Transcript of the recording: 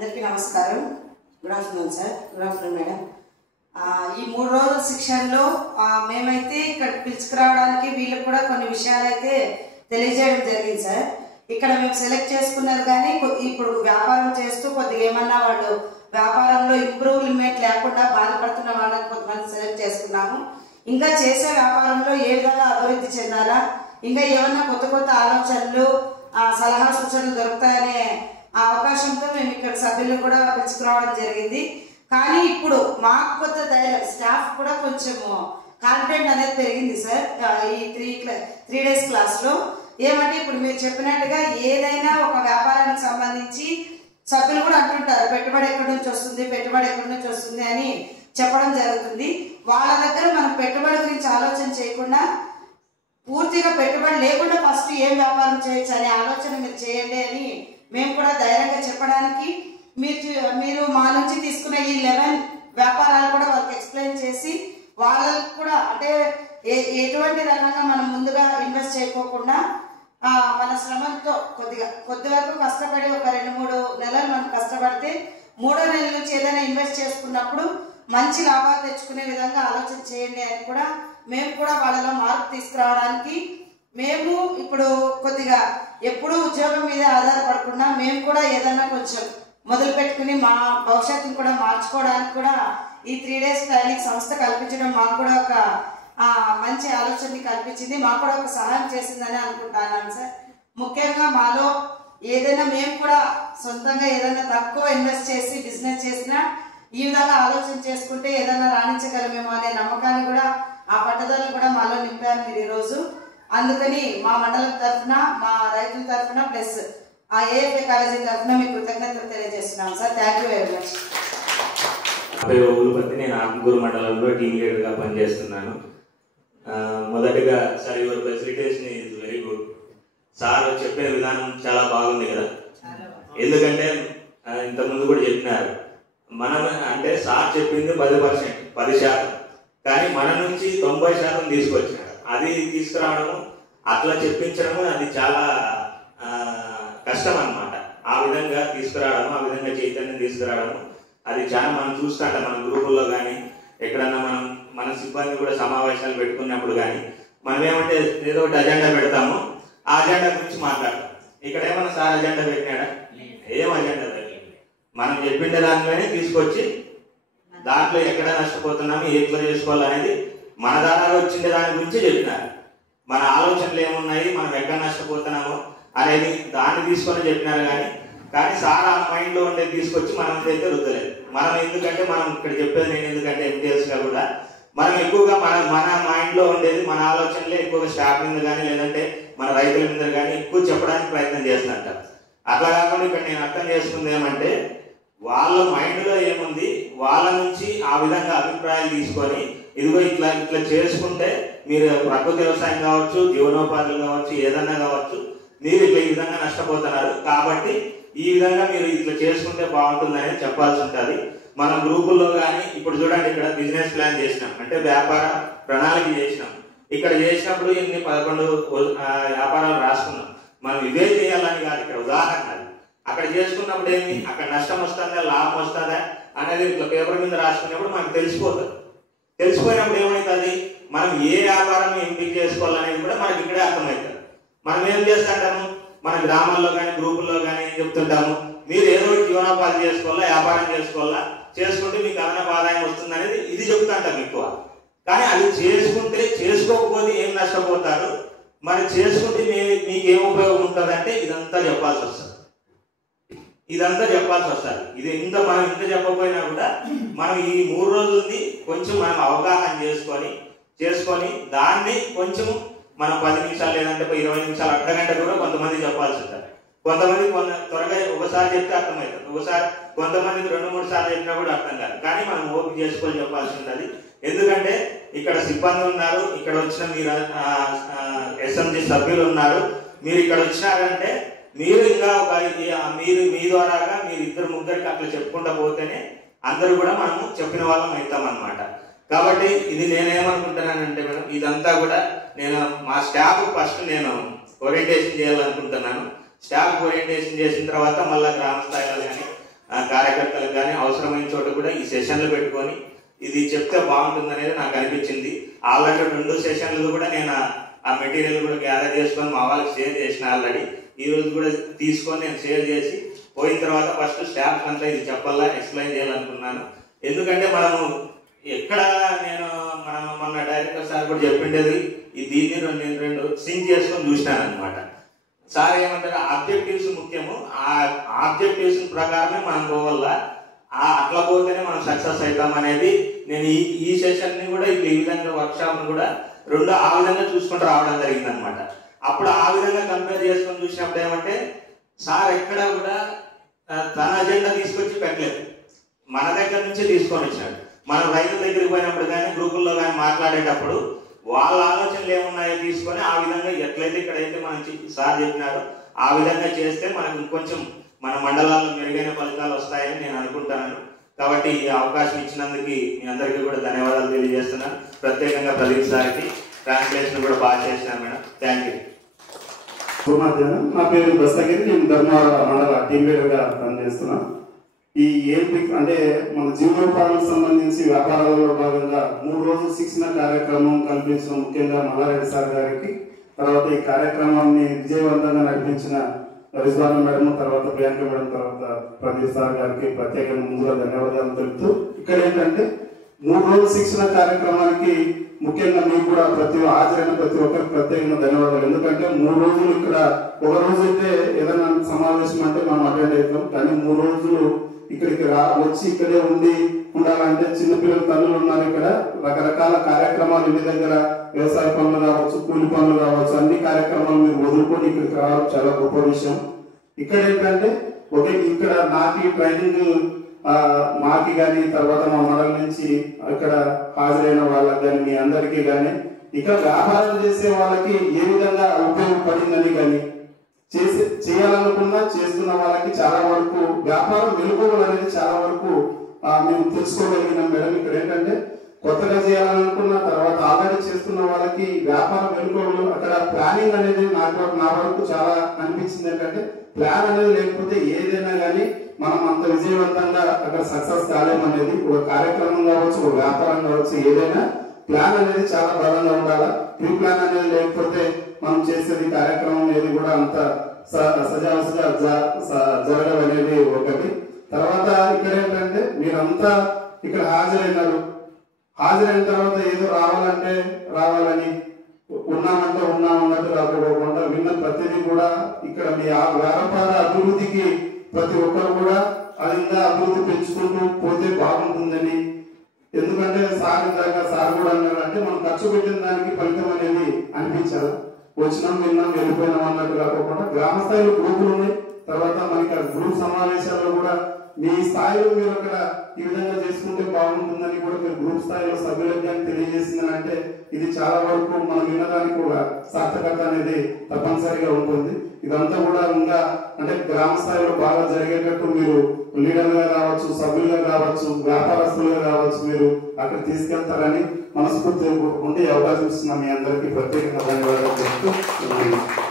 అందరికీ నమస్కారం. Good afternoon sir. Good afternoon madam. ఈ 3 రోజుల శిక్షణలో మేమైతే ఇక్కడ పిలుచుకురావడానికి వీళ్ళకి కూడా కొన్ని విషయాలు అయితే తెలియజేయడం జరిగింది సార్. ఇక్కడ మేము సెలెక్ట్ చేసుకున్నారు కానీ ఇప్పుడు వ్యాపారం చేస్తూ కొద్దిగా ఏమన్నా వాళ్ళు వ్యాపారంలో ఇంప్రూవ్మెంట్ లేకుండా బాధపడుతున్న వాళ్ళని కొంతమంది సెలెక్ట్ చేసుకున్నాము. ఇంకా చేసే వ్యాపారంలో ఏ విధంగా అభివృద్ధి చెందాలా, ఇంకా ఏమన్నా కొత్త కొత్త ఆలోచనలు సలహా సూచనలు దొరుకుతాయనే అవకాశంతో మేము ఇక్కడ సభ్యులు కూడా పిలుచుకురావడం జరిగింది. కానీ ఇప్పుడు మాకు కొత్త ధైర్యం, స్టాఫ్ కూడా కొంచెం కాన్ఫిడెంట్ అనేది పెరిగింది సార్. ఈ 3 డేస్ క్లాస్లో ఏమంటే ఇప్పుడు మీరు చెప్పినట్టుగా ఏదైనా ఒక వ్యాపారానికి సంబంధించి సభ్యులు కూడా అంటుంటారు పెట్టుబడి ఎక్కడి నుంచి వస్తుంది అని చెప్పడం జరుగుతుంది. వాళ్ళ దగ్గర మనం పెట్టుబడి గురించి ఆలోచన చేయకుండా పూర్తిగా పెట్టుబడి లేకుండా ఫస్ట్ ఏం వ్యాపారం చేయొచ్చు అనే ఆలోచన మీరు చేయండి అని మేము కూడా ధైర్యంగా చెప్పడానికి మీరు మా నుంచి తీసుకున్న ఈ 11 వ్యాపారాలు కూడా వాళ్ళకి ఎక్స్ప్లెయిన్ చేసి వాళ్ళకు కూడా అంటే ఎటువంటి రకంగా మనం ముందుగా ఇన్వెస్ట్ చేయకోకుండా మన శ్రమంతో కొద్ది వరకు కష్టపడి ఒక 2-3 నెలలు మనం కష్టపడితే 3వ నెల నుంచి ఏదైనా ఇన్వెస్ట్ చేసుకున్నప్పుడు మంచి లాభాలు తెచ్చుకునే విధంగా ఆలోచన చేయండి అని కూడా మేము కూడా వాళ్ళలో మార్పు తీసుకురావడానికి మేము ఇప్పుడు కొద్దిగా ఎప్పుడూ ఉద్యోగం మీద ఆధారపడకుండా మేము కూడా ఏదన్నా కొంచెం మొదలు పెట్టుకుని మా భవిష్యత్తును కూడా మార్చుకోవడానికి కూడా ఈ 3 డేస్ ట్రైనింగ్ సంస్థ కల్పించడం మాకు కూడా ఒక మంచి ఆలోచనని కల్పించింది, మాకు కూడా ఒక సహాయం చేసిందని అనుకుంటున్నాను సార్. ముఖ్యంగా మాలో ఏదైనా మేము కూడా సొంతంగా ఏదైనా తక్కువ ఇన్వెస్ట్ చేసి బిజినెస్ చేసినా ఈ విధంగా ఆలోచన చేసుకుంటే ఏదైనా రాణించగలమేమో అనే నమ్మకాన్ని కూడా ఆ పట్టుదలను కూడా మాలో నింపారు మీరు ఈరోజు. అందుకని మా మండలం తరఫున, మా రైతుల తరఫున ప్లస్ ఆ ఏఎఫ్ఏ కాలేజీ తరఫున మీకు కృతజ్ఞతలు తెలియజేస్తున్నాం sir. Thank you very much. నేను ఆత్మకూరు మండలంలో టీమ్ లీడర్గా పనిచేస్తున్నాను. మొదటిగా sir your facilitation is very good. Sir చెప్పే విధానం చాలా బాగుంది కదా. ఎందుకంటే ఇంతకుముందు కూడా చెప్పినారు మనం అంటే సార్ చెప్పింది 10%, కానీ మన నుంచి 90% తీసుకొచ్చినారు. అది తీసుకురావడము, అట్లా చెప్పించడము అది చాలా కష్టం అన్నమాట. ఆ విధంగా తీసుకురావడము, ఆ విధంగా చైతన్యం తీసుకురావడము అది చాలా మనం చూస్తుంటాం. మన గ్రూపుల్లో కానీ ఎక్కడన్నా మన సిబ్బంది కూడా సమావేశాలు పెట్టుకున్నప్పుడు కానీ మనం ఏమంటే ఏదో ఒకటి అజెండా పెడతాము, ఆ అజెండా గురించి మాట్లాడతాం. ఇక్కడ ఏమన్నా సార్ అజెండా పెట్టినాడా? ఏం అజెండా పెట్టలేదు. మనం చెప్పిండే దానిలోనే తీసుకొచ్చి దాంట్లో ఎక్కడ నష్టపోతున్నాము, ఎట్లా చేసుకోవాలనేది మన ద్వారా వచ్చిండే దాని గురించి చెప్పినారు. మన ఆలోచనలు ఏమున్నాయి, మనం ఎక్కడ నష్టపోతున్నామో అనేది దాన్ని తీసుకొని చెప్పినారు. కానీ సార్ ఆ మైండ్లో ఉండేది తీసుకొచ్చి మనం అయితే రుద్దలేదు. మనం ఎందుకంటే మనం ఇక్కడ చెప్పేది నేను ఎందుకంటే ఎంటీఎస్గా కూడా మనం ఎక్కువగా మన మైండ్లో ఉండేది మన ఆలోచనలే ఎక్కువగా స్టాఫ్ మీద కానీ లేదంటే మన రైతుల మీద కానీ ఎక్కువ చెప్పడానికి ప్రయత్నం చేస్తున్నట్ట. అట్లా కాకుండా ఇక్కడ నేను అర్థం చేసుకుంది ఏమంటే వాళ్ళ మైండ్లో ఏముంది వాళ్ళ నుంచి ఆ విధంగా అభిప్రాయాలు తీసుకొని ఇదిగో ఇట్లా చేసుకుంటే మీరు ప్రకృతి వ్యవసాయం కావచ్చు, జీవనోపాధులు కావచ్చు, ఏదన్నా కావచ్చు, మీరు ఇట్లా ఈ విధంగా నష్టపోతున్నారు కాబట్టి ఈ విధంగా మీరు ఇట్లా చేసుకుంటే బాగుంటుందని చెప్పాల్సి ఉంటుంది. మనం గ్రూపుల్లో కానీ ఇప్పుడు చూడండి ఇక్కడ బిజినెస్ ప్లాన్ చేసినాం అంటే వ్యాపార ప్రణాళిక చేసినాం. ఇక్కడ చేసినప్పుడు ఇన్ని 11 వ్యాపారాలు రాసుకున్నాం. మనం ఇవే చేయాలని కాదు, ఇక్కడ ఉదాహరణ అక్కడ చేసుకున్నప్పుడు ఏమి అక్కడ నష్టం వస్తుందా లాభం వస్తుందా అనేది ఇట్లా పేపర్ మీద రాసుకున్నప్పుడు మనకు తెలిసిపోతుంది. తెలిసిపోయినప్పుడు ఏమవుతుంది, మనం ఏ వ్యాపారం ఎంపిక చేసుకోవాలనేది కూడా మనకి ఇక్కడే అర్థమవుతుంది. మనం ఏం చేస్తుంటాము, మన గ్రామాల్లో కానీ గ్రూపుల్లో కానీ ఏం చెప్తుంటాము, మీరు ఏదో జీవనోపాధి చేసుకోవాలా, వ్యాపారం చేసుకోవాలా, చేసుకుంటే మీకు అదనపు ఆదాయం వస్తుంది అనేది ఇది చెప్తుంటాం ఎక్కువ. కానీ అది చేసుకోకపోతే ఏం నష్టపోతారు, మరి చేసుకుంటే మీకు ఏం ఉపయోగం ఉంటుంది అంటే ఇదంతా చెప్పాల్సి వస్తుంది. ఇది మనం ఇంత చెప్పకపోయినా కూడా మనం ఈ 3 రోజులది కొంచెం మనం అవగాహన చేసుకొని దాన్ని కొంచెం మనం 10 నిమిషాలు లేదంటే 20 నిమిషాలు, అర్ధగంట కూడా కొంతమంది చెప్పాల్సి ఉంటుంది. కొంతమంది త్వరగా ఒకసారి చెప్తే అర్థమవుతుంది, ఒకసారి కొంతమందికి 2-3 సార్లు చెప్పినా కూడా అర్థం కాదు. కానీ మనం ఓపిక చేసుకొని చెప్పాల్సి ఉంటుంది. ఎందుకంటే ఇక్కడ సిబ్బంది ఉన్నారు, ఇక్కడ వచ్చిన మీరు ఎస్ఎంజీ సభ్యులు ఉన్నారు. మీరు ఇక్కడ వచ్చినారంటే మీరు ఇంకా మీరు మీ ద్వారాగా మీరు 2-3 అట్లా చెప్పుకుంటూ పోతేనే అందరూ కూడా మనము చెప్పిన వాళ్ళం అవుతాం అన్నమాట. కాబట్టి ఇది నేనేమనుకుంటున్నానంటే మేడం, ఇదంతా కూడా నేను మా స్టాఫ్ ఫస్ట్ నేను ఓరియంటేషన్ చేయాలనుకుంటున్నాను. స్టాఫ్ ఓరియంటేషన్ చేసిన తర్వాత మళ్ళీ గ్రామ స్థాయిలో కానీ కార్యకర్తలకు కానీ అవసరమైన చోట కూడా ఈ సెషన్లు పెట్టుకొని ఇది చెప్తే బాగుంటుంది అనేది నాకు అనిపించింది. ఆల్రెడీ 2 సెషన్లు కూడా నేను ఆ మెటీరియల్ కూడా గ్యాదర్ చేసుకొని మా వాళ్ళకి షేర్ చేసిన. ఆల్రెడీ ఈ రోజు కూడా తీసుకొని నేను షేర్ చేసి పోయిన తర్వాత ఫస్ట్ స్టాఫ్ అంతా ఇది చెప్పాలా, ఎక్స్ప్లెయిన్ చేయాలనుకున్నాను. ఎందుకంటే మనము ఎక్కడ మనం మొన్న డైరెక్టర్ సార్ కూడా చెప్పిండేది దీన్ని నేను 2 సింక్ చేసుకొని చూసినాను అనమాట. సార్ ఏమంటారు, ఆబ్జెక్టివ్స్ ముఖ్యము, ఆ ఆబ్జెక్టివ్స్ ప్రకారమే మనం పోవాలా, అట్లా పోతేనే మనం సక్సెస్ అవుతాం అనేది నేను ఈ సెషన్ని కూడా ఈ విధంగా వర్క్షాప్ను కూడా 2 ఆ విధంగా చూసుకుంటూ రావడం జరిగింది అనమాట. అప్పుడు ఆ విధంగా కంపేర్ చేసుకొని చూసినప్పుడు ఏమంటే సార్ ఎక్కడ కూడా తన అజెండా తీసుకొచ్చి పెట్టలేదు, మన దగ్గర నుంచే తీసుకొని వచ్చాడు. మనం రైతుల దగ్గరికి పోయినప్పుడు కానీ గ్రూపుల్లో కానీ మాట్లాడేటప్పుడు వాళ్ళ ఆలోచనలు ఏమున్నాయో తీసుకొని ఆ విధంగా ఎట్లయితే ఇక్కడైతే మనం సార్ చెప్పినారో ఆ విధంగా చేస్తే మనకు ఇంకొంచెం మన మండలాల్లో మెరుగైన ఫలితాలు వస్తాయని నేను అనుకుంటున్నాను. కాబట్టి ఈ అవకాశం ఇచ్చినందుకు మీ అందరికీ కూడా ధన్యవాదాలు తెలియజేస్తున్నాను. ప్రత్యేకంగా ప్రదీప్ సార్కి ట్రాన్స్లేషన్ కూడా బాగా చేసినాను మేడం. Thank you. మధ్యాహ్నం నా పేరు దస్తగిరి, నేను ధర్మవరం మండల టీం లీడర్గా పనిచేస్తున్నాను. ఈ ఏపీ అంటే మన జీవనోపాధికి సంబంధించి వ్యాపారాలలో భాగంగా 3 రోజుల శిక్షణ కార్యక్రమం కల్పించిన ముఖ్యంగా మల్లారెడ్డి సార్ గారికి, తర్వాత ఈ కార్యక్రమాన్ని విజయవంతంగా నడిపించిన రిజ్వానా మేడం, తర్వాత ప్రియాంక మేడం, తర్వాత ప్రదీప్ సార్ గారికి ప్రత్యేకంగా ముందుగా ధన్యవాదాలు తెలుపుతూ, ఇక్కడ ఏంటంటే 3 రోజుల శిక్షణ కార్యక్రమానికి ముఖ్యంగా మీకు కూడా హాజరైన ప్రతి ఒక్కరికి ప్రత్యేకంగా ధన్యవాదాలు. ఎందుకంటే 3 రోజులు ఇక్కడ, ఒక రోజు అయితే ఏదైనా సమావేశం అంటే మనం అటెండ్ అవుతాం, కానీ 3 రోజులు ఇక్కడికి వచ్చి ఇక్కడే ఉండాలంటే చిన్నపిల్లల తల్లులు ఉన్నారు. ఇక్కడ రకరకాల కార్యక్రమాలు ఇంటి దగ్గర వ్యవసాయ పనులు కావచ్చు, కూలి పనులు కావచ్చు, అన్ని కార్యక్రమాలు మీరు వదులుకొని ఇక్కడికి రావడం చాలా గొప్ప విషయం. ఇక్కడ ఏంటంటే ఇక్కడ నాకు ట్రైనింగ్ మాకి కానీ, తర్వాత మా మండలం నుంచి ఇక్కడ హాజరైన వాళ్ళకి కానీ, మీ అందరికీ కానీ, ఇక్కడ వ్యాపారం చేసే వాళ్ళకి ఏ విధంగా ఉపయోగపడిందని కానీ, చేయాలనుకున్నా చేస్తున్న వాళ్ళకి చాలా వరకు వ్యాపారం మెలుగుదల అనేది చాలా వరకు మేము తెలుసుకోగలిగినాం మేడం. ఇక్కడ ఏంటంటే కొత్తగా చేయాలనుకున్న, తర్వాత ఆల్రెడీ చేస్తున్న వాళ్ళకి వ్యాపార మెలుగుదలు, అక్కడ ప్లానింగ్ అనేది నా వరకు చాలా అనిపించింది. ఏంటంటే ప్లాన్ అనేది లేకపోతే ఏదైనా కానీ మనం అంత విజయవంతంగా అక్కడ సక్సెస్ కాలేమనేది. ఒక కార్యక్రమం కావచ్చు, ఒక వ్యాపారం కావచ్చు, ఏదైనా ప్లాన్ అనేది చాలా బలంగా ఉండాలి. ప్రీ ప్లాన్ అనేది లేకపోతే మనం చేసేది కార్యక్రమం అనేది కూడా అంత సజావుగా జరగదనేది ఒకటి. తర్వాత ఇక్కడ ఏంటంటే మీరంతా ఇక్కడ హాజరైన తర్వాత ఏదో రావాలని ఉన్నామన్నట్టు రాకపోకుండా విన్న ప్రతిదీ కూడా ఇక్కడ మీ వ్యాపార అభివృద్ధికి ప్రతి ఒక్కరు కూడా అది ఇంకా అభివృద్ధి పెంచుకుంటూ పోతే బాగుంటుందని. ఎందుకంటే సార్ కూడా అన్నారు, అంటే మనం ఖర్చు పెట్టిన దానికి ఫలితం అనేది అనిపించాలి. వచ్చినాం, విన్నాం, వెళ్ళిపోయినాం అన్నట్టు కాకుండా గ్రామ స్థాయిలో గ్రూపులు ఉన్నాయి. తర్వాత మనకి గ్రూప్ సమావేశాల్లో కూడా మీ స్థాయిలో మీరు అక్కడ ఈ విధంగా చేసుకుంటే బాగుంటుందని కూడా మీరు గ్రూప్ స్థాయిలో సభ్యులకు కానీ తెలియజేసిందని అంటే ఇది చాలా వరకు మనం వినడానికి కూడా సార్థకత అనేది తప్పనిసరిగా ఉంటుంది. ఇదంతా కూడా ఇంకా అంటే గ్రామ స్థాయిలో బాగా జరిగేటట్టు మీరు లీడర్గా కావచ్చు, సభ్యులుగా కావచ్చు, వ్యాపారస్తులుగా కావచ్చు, మీరు అక్కడ తీసుకెళ్తారని మనస్ఫూర్తిగా ఉండే అవకాశం ఇస్తున్నా. మీ అందరికీ ప్రత్యేకంగా ధన్యవాదాలు చెప్తూ